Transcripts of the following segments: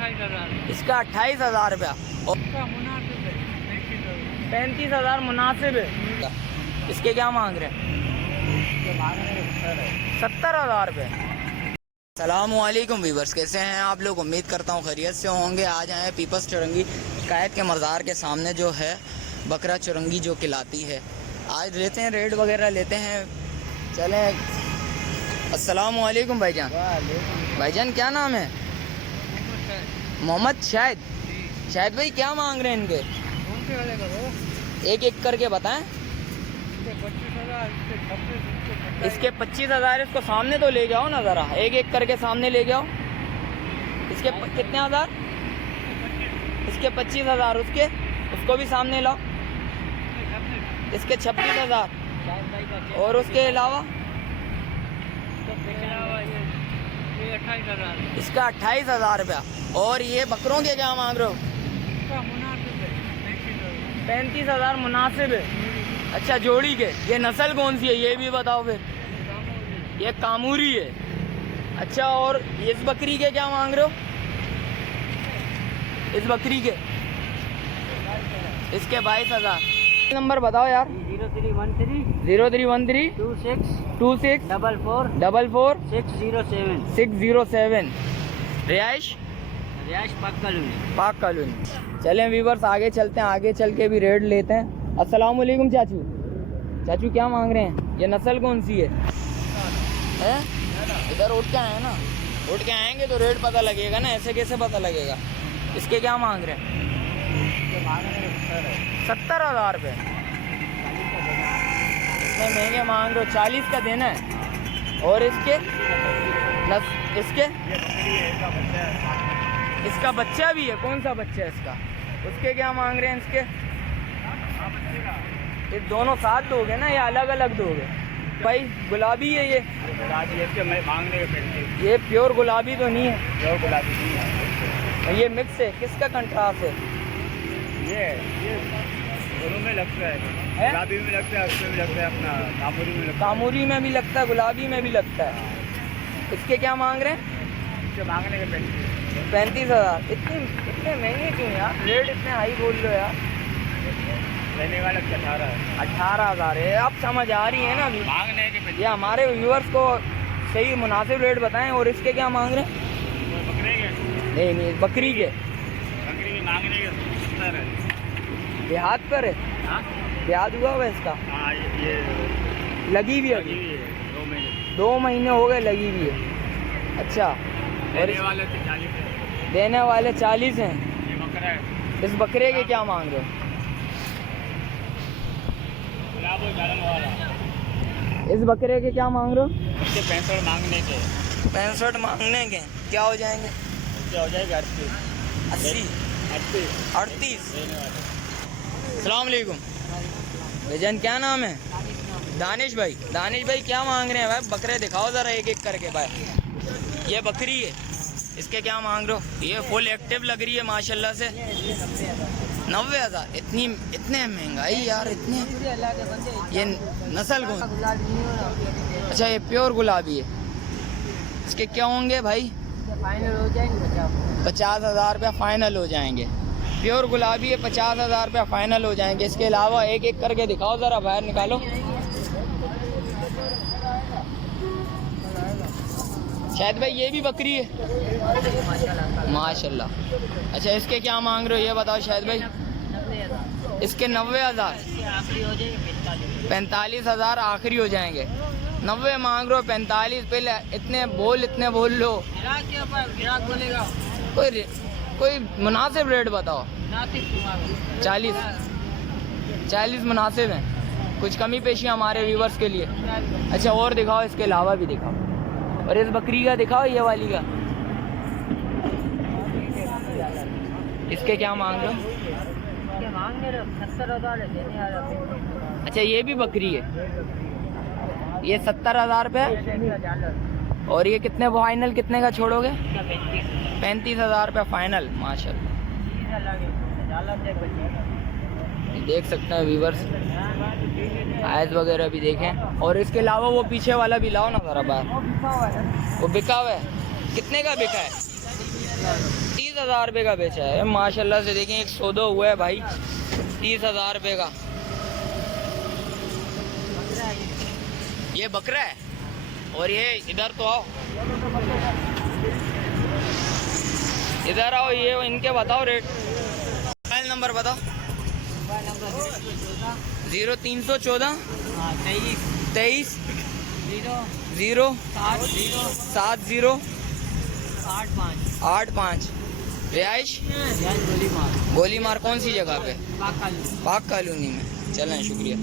28,000। इसका 28,000 रुपया। 35,000 मुनासिब है। इसके क्या मांग रहे हैं? 70,000 रुपये। अस्सलामुअलैकुम वीवर्स, कैसे हैं आप लोग? उम्मीद करता हूँ खैरियत से होंगे। आज आए पीपल्स चुरंगी कायद के मज़ार के सामने जो है बकरा चुरंगी जो खिलाती है। आज लेते हैं रेट वगैरह लेते हैं, चलें। अस्सलामुअलैकुम भाईजान। भाईजान क्या नाम है? मोहम्मद शाहिद। शाहिद भाई क्या मांग रहे हैं इनके? एक एक करके बताएं। इसके 25,000। इसको सामने तो ले जाओ ना ज़रा, एक एक करके सामने ले जाओ। इसके कितने हज़ार? इसके 25,000। उसको भी सामने लाओ। इसके 26,000। और उसके अलावा इसका 28,000 रुपया। और ये बकरों के क्या मांग रहे हो? 35,000 मुनासिब है। अच्छा, जोड़ी के। ये नस्ल कौन सी है ये भी बताओ फिर। ये कामूरी है। अच्छा, और इस बकरी के क्या मांग रहे हो? इस बकरी के इसके 22,000। नंबर बताओ यार। 0313 26 44 607। रिहाइश पाक कॉलोनी। चलें वीवर्स, आगे चलते हैं। आगे चल के भी रेट लेते हैं। अस्सलाम वालेकुम चाचू। चाचू क्या मांग रहे हैं? ये नस्ल कौन सी है? इधर उठ के आए ना, उठ के आएंगे तो रेट पता लगेगा ना, ऐसे कैसे पता लगेगा? इसके क्या मांग रहे हैं? 70,000 रुपये। इतने महंगे मांग रहे हो? 40 का देना है। और इसके इसका बच्चा भी है। कौन सा बच्चा है इसका? उसके क्या मांग रहे हैं? इसके ये दोनों साथ दोगे ना या अलग अलग दोगे? भाई गुलाबी है ये। गुलाबी है, इसके मांगने के। ये प्योर गुलाबी तो नहीं है? प्योर गुलाबी नहीं है, ये मिक्स है। किसका कंट्रास्ट है? ये दोनों में लगता है। गुलाबी में लगता है, उसमें भी लगता है, अपना कामूरी में लगता है। कामूरी में भी लगता है, गुलाबी में भी लगता है। इसके क्या मांग रहे हैं? इसके मांगने के 35,000। इतने महंगे क्यों यार? रेट इतने हाई बोल लो यार। रहने वाला 18,000 है। आप समझ आ रही है ना अभी? मांगने के ये हमारे व्यूअर्स को सही मुनासिब रेट बताएं। और इसके क्या मांग रहे हैं? बकरे के नहीं, बकरी के मांगने के 70 है। देहात पर है? हाँ, देहात हुआ हुआ है इसका? हाँ, ये लगी भी अभी? 2 2 महीने हो गए लगी भी है। अच्छा, और रहने वाले 40 है। देने वाले 40 हैं। ये बकरा है। इस बकरे के क्या मांग रहे हो? गुलाब गालन वाला। इस बकरे के क्या मांग रहे हो? इसके 65 मांगने के। 65 मांगने के क्या हो जाएंगे? क्या हो जाएगा? 80 38। रहने वाले। अस्सलाम वालेकुम भाईजान, क्या नाम है? दानिश भाई। दानिश भाई क्या मांग रहे हैं भाई? बकरे दिखाओ ज़रा एक एक करके भाई। ये बकरी है, इसके क्या मांग रहे हो? ये फुल एक्टिव लग रही है माशाल्लाह से। 90,000। इतने महंगाई यार, इतने। ये नस्ल कौन? अच्छा, ये प्योर गुलाबी है। इसके क्या होंगे भाई? फाइनल हो जाएंगे 50,000 रुपया फाइनल हो जाएंगे। प्योर गुलाबी है, 50,000 रुपया फाइनल हो जाएंगे। इसके अलावा एक एक करके दिखाओ ज़रा, बाहर निकालो। शायद भाई ये भी बकरी है माशाल्लाह। अच्छा, इसके क्या मांग रहे हो ये बताओ शायद भाई। इसके 90,000। 45,000 आखिरी हो जाएंगे। 90 मांग रहे हो, 45 पहले इतने बोल लो। कोई मुनासिब रेट बताओ। 40 मुनासिब हैं। कुछ कमी पेशी हमारे व्यूवर्स के लिए। अच्छा, और दिखाओ, इसके अलावा भी दिखाओ। और इस बकरी का दिखाओ, ये वाली का। इसके क्या मांग रहे हो? 70,000 अच्छा, ये भी बकरी है। ये 70,000 रुपये। और ये कितने फाइनल कितने का छोड़ोगे? 35,000 रुपये फाइनल माशाल्लाह। देख सकते हैं व्यूवर्स, आयत वगैरह भी देखें। और इसके अलावा वो पीछे वाला भी लाओ ना ज़रा बाहर। वो बिका हुआ है। कितने का बिका है? 30,000 रुपये का बेचा है माशाल्लाह से। देखें एक सौदा हुआ है भाई 30,000 रुपये का। ये बकरा है। और ये इधर तो आओ, इधर आओ, ये इनके बताओ रेट। मोबाइल नंबर बताओ। 0314 23 0 70 85। रिहाइश गोली मार कौन सी जगह पे? पाक कॉलोनी में। चलें शुक्रिया।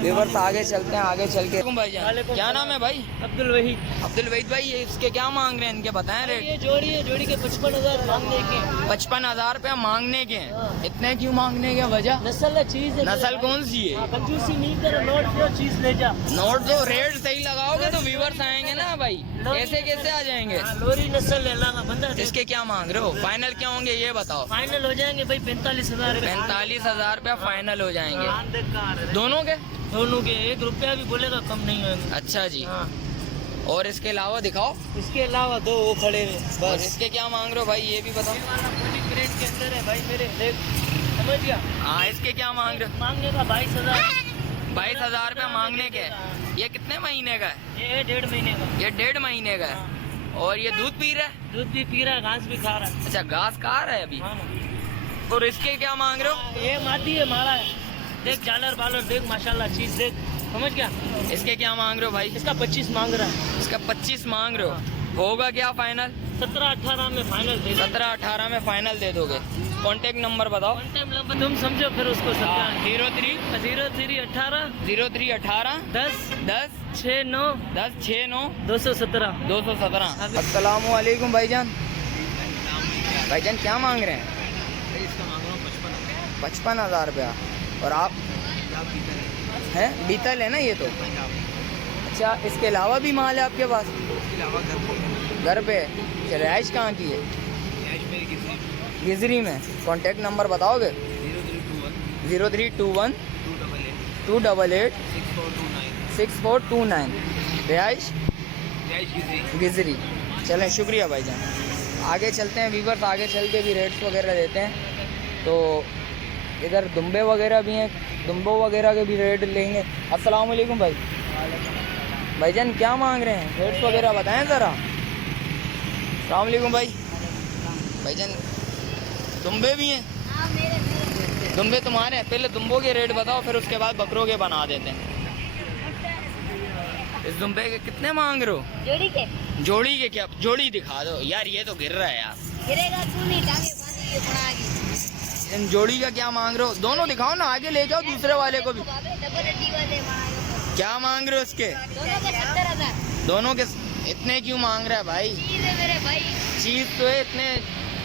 व्यूअर्स आगे चलते हैं, आगे चल के भाई जान क्या नाम है भाई? अब्दुल वहीद। अब्दुल वहीद भाई, ये इसके क्या मांग रहे हैं? इनके बताएं रेट। ये जोड़ी है, जोड़ी के 55,000 मांगने के। 55,000 रुपया मांगने के हैं। इतने क्यों मांगने के? वजह नस्ल चीज है। नस्ल कौन सी है? कंजूसी नहीं करो, नोट दो, चीज ले जा। नोट दो, रेट सही लगाओगे तो व्यूअर्स आएंगे ना भाई। कैसे कैसे आ जाएंगे? लोरी नस्ल ले लाना बंदा। इसके क्या मांग रहे हो? फाइनल क्या होंगे ये बताओ। फाइनल हो जाएंगे भाई 45,000। 45,000 रुपया फाइनल हो जाएंगे दोनों के। दोनों के 1 रुपया भी बोलेगा कम नहीं होंगे। अच्छा जी। हाँ। और इसके अलावा दिखाओ। इसके अलावा 2 वो खड़े हैं और बस। इसके क्या मांग रहे हो भाई ये भी बताओ। ये वाला बॉडी ग्रेड के अंदर है भाई मेरे, देख समझ गया। हाँ, इसके क्या मांग रहे हो? मांगने का 22,000। 22,000 रुपया मांगने के। ये कितने महीने का है? ये 1.5 महीने का। ये 1.5 महीने का है। और ये दूध पी रहा है? दूध भी पी रहा है, घास भी खा रहा है। अच्छा, घास खा रहा है अभी। हाँ ना। और इसके क्या मांग रहे हो? ये मादी है, मारा है। देख झालर बालर देख, माशाल्लाह चीज देख, समझ गया। इसके क्या मांग रहे हो भाई? इसका 25 मांग रहा है। इसका 25 मांग रहे हो। होगा क्या फाइनल? 17-18 में फाइनल दे। 17-18 में फाइनल दे दोगे। कांटेक्ट नंबर बताओ। टाइम नंबर तुम समझो फिर उसको। 03 0318 0318 10 10 69 10 69 217 217। अस्सलामु अलैकुम भाईजान। भाईजान क्या मांग रहे हैं? 55,000 रुपया। और आप हैं? बीतल है ना ये तो। अच्छा, इसके अलावा भी माल है आपके पास? घर पे। अच्छा, रिहाइश कहाँ की है? गिजरी में। कांटेक्ट नंबर बताओगे? 0321 288 6429। रिहाइश गिजरी। चलें शुक्रिया भाईजान। आगे चलते हैं व्यूअर्स, आगे चल के भी रेट्स वगैरह देते हैं। तो इधर दुम्बे वगैरह भी हैं, दुम्बों वगैरह के भी रेट लेंगे। अस्सलाम वालेकुम भाई। भाईजान क्या मांग रहे हैं? रेट्स वगैरह बताएं ज़रा। अस्सलाम वालेकुम भाई। भाईजान दुम्बे भी हैं? दुम्बे तुम्हारे हैं? पहले दुम्बों के रेट बताओ, फिर उसके बाद बकरों के बना देते हैं। इस दुम्बे के कितने मांग रहे हो? जोड़ी के। जोड़ी के क्या? जोड़ी दिखा दो यार, ये तो गिर रहा है यार। गिरेगा क्यों नहीं, टांगे बांधी ये बना के। इन जोड़ी का क्या मांग रहे हो? दोनों दिखाओ ना, आगे ले जाओ दूसरे वाले को भी। डबल हड्डी वाले बनाए। क्या मांग रहे हो इसके? दोनों के 70,000। दोनों के इतने क्यों मांग रहा है भाई? चीज है मेरे भाई। चीज तो है। इतने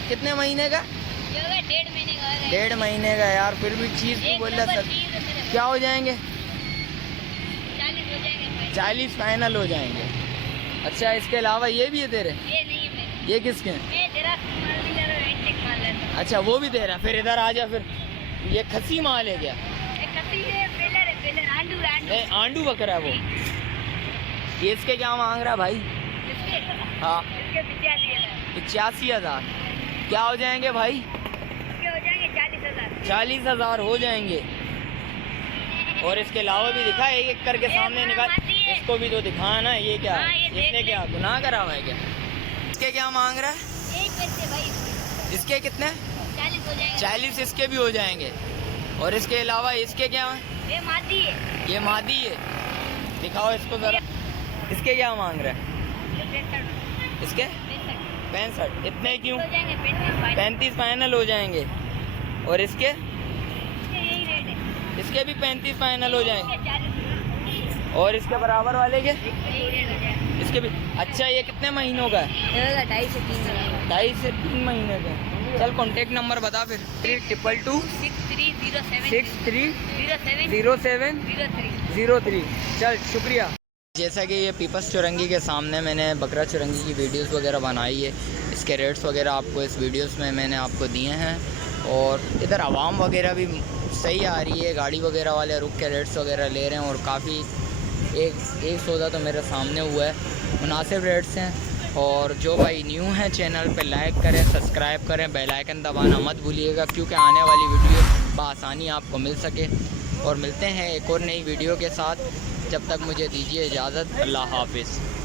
कितने महीने का? ये होगा 1.5 महीने का है। 1.5 महीने का यार, फिर भी चीज क्यों बोल रहा सर? चीज है मेरे भाई। क्या हो जाएंगे? 40 हो जाएंगे भाई। 40 फाइनल हो जाएंगे। अच्छा, इसके अलावा ये भी है तेरे? ये नहीं है मेरे। ये किसके हैं? मैं जरा माल नहीं ले रहा, एंटिक माल लेता हूं। अच्छा, वो भी दे रहा है। फिर इधर आ जा। फिर ये खसी माल है क्या? एक कती है, पेलर है, पेलर आंडू आंडू। नहीं, आंडू बकरा है वो। ये इसके क्या मांग रहा है भाई? इसके हाँ, इसके 85,000। 85,000। क्या हो जाएंगे भाई? इसके हो जाएंगे 40,000। 40,000 हो जाएंगे। और इसके अलावा भी दिखा, एक एक करके सामने निकाल। इसको भी तो दिखा ना। ये क्या हाँ, ये देख इसने ले। क्या गुनाह करा हुआ है क्या? इसके क्या मांग रहा है? एक पैसे भाई। इसके कितने? 40 हो जाएंगे। 40 इसके भी हो जाएंगे। और इसके अलावा इसके क्या है? ये मादी है। ये मादी है। दिखाओ इसको जरा। इसके क्या मांग रहा है? ये 65। इसके 65। इतने क्यों? हो जाएंगे 35। 35 फाइनल हो जाएंगे। और इसके? इसके यही रेट है। इसके भी 35 फाइनल हो जाएंगे। इसके 40। और इसके बराबर वाले के? यही रेट हो जाएगा। इसके भी। अच्छा, ये कितने महीनों का है? ये होगा 2.5 से 3 महीने। 2.5 से 3 महीने का। चल कॉन्टेक्ट नंबर बता फिर। 322 6307 6307 03 03। चल शुक्रिया। जैसा कि ये पीपस चुरंगी के सामने मैंने बकरा चुरंगी की वीडियोस वगैरह बनाई है। इसके रेट्स वगैरह आपको इस वीडियोस में मैंने आपको दिए हैं। और इधर आवाम वगैरह भी सही आ रही है, गाड़ी वगैरह वाले रुक के रेट्स वगैरह ले रहे हैं। और काफ़ी एक सौदा तो मेरे सामने हुआ है, मुनासिब रेट्स हैं। और जो भाई न्यू हैं चैनल पे लाइक करें, सब्सक्राइब करें, बेल आइकन दबाना मत भूलिएगा, क्योंकि आने वाली वीडियो बआसानी आपको मिल सके। और मिलते हैं एक और नई वीडियो के साथ, जब तक मुझे दीजिए इजाज़त। अल्लाह हाफिज़।